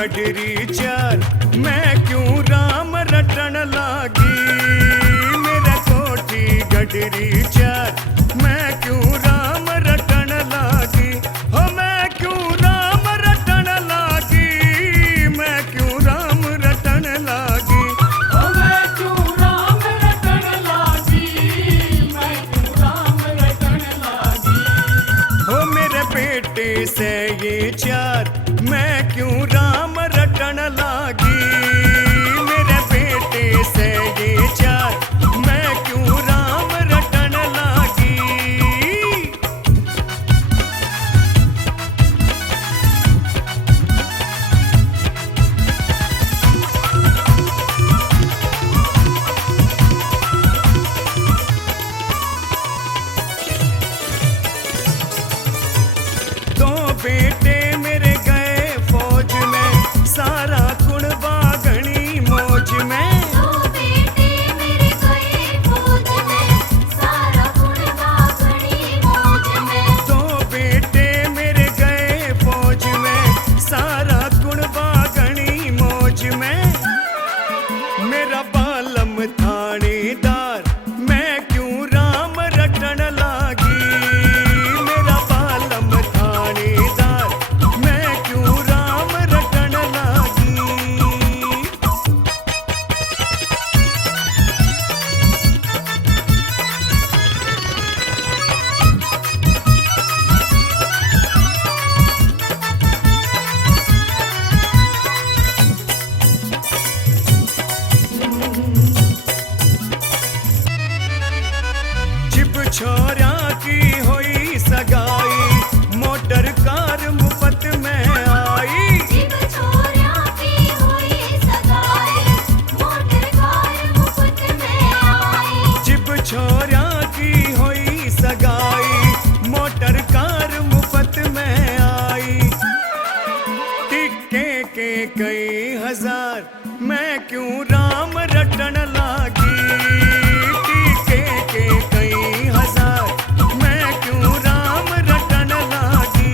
गडरी चार, मैं क्यों राम रटन लागी। मेरा कोठी गडरी चार, मैं क्यों राम रटन लागी। हो मैं क्यों राम रटन लागी, मैं क्यों राम रटन लागी। ओ मैं क्यों राम रटन लागी, मैं क्यों राम रटन लागी। हो मेरे बेटे से ये चार, मैं क्यों राम रटन लागी। मेरे बेटे से ये चार, मैं क्यों राम रटन लागी। दो बेटे मेरे गए फौज में, सारा कुणबा घनी मौज में। दो बेटे मेरे गए फौज में, सारा कुणबा घनी मौज में। दो बेटे मेरे गए फौज में, सारा कुणबा घनी मौज में। मेरा बालम थानेदार, मैं क्यों राम रटन लागी। मेरा बालम थानेदार, मैं क्यों राम रटन लागी। जिब छोरा की हुई सगाई, मोटर कार मुफ्त में आई। जिब छोरिया की हुई सगाई, मोटर कार मुफ्त में आई। जिब छोरा की हुई सगाई, मोटर कार मुफ्त में आई। टिक्के के कई हजार, मैं क्यों राम रटन लागी। टिक्के के कई हजार, मैं क्यों राम रटन लागी।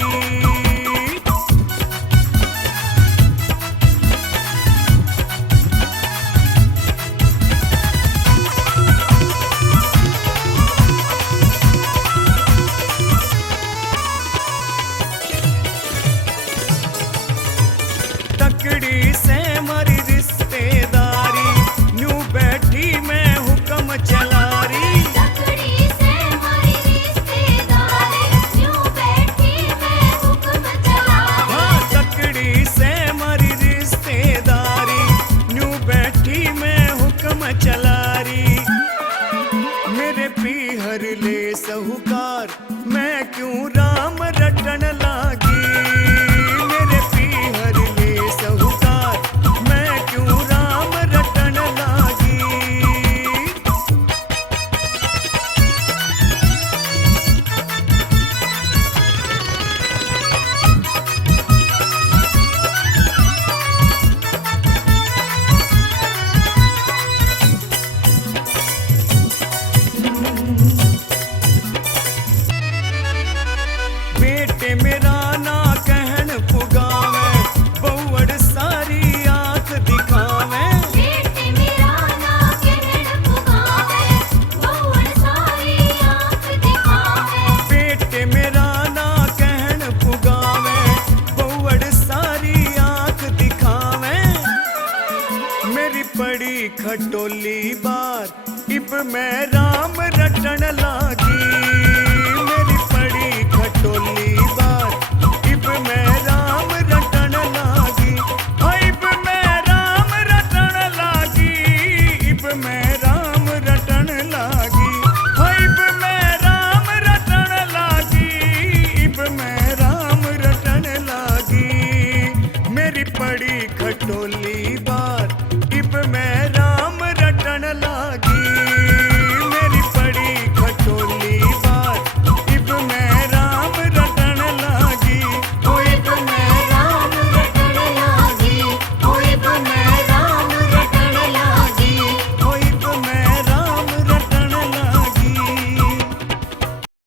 तकड़ी से मरी रिश्तेदारी, न्यू बैठी मैं हुक्म चला रही। तकड़ी से हमारी रिश्तेदारी, यूं बैठी मैं हुक्म चला रही। हाँ तकड़ी से मरी रिश्तेदारी, न्यू बैठी मैं हुक्म चला रही। मेरे पीहर ले साहूकार, मैं क्यों राम रटन लागी। मेरे पीहर ले साहूकार, मैं क्यों राम रटन लागी। बेटे मेरा ना कहन पुगावे, बौड़ सारी आंख दिखावे। बेटे मेरा ना कहन पुगावे, बौड़ सारी आंख दिखावे। बेटे मेरा ना कहन पुगावे, बौड़ सारी आंख दिखावे। मेरी पड़ी खटोली बार, इब मैं राम रटन लागी।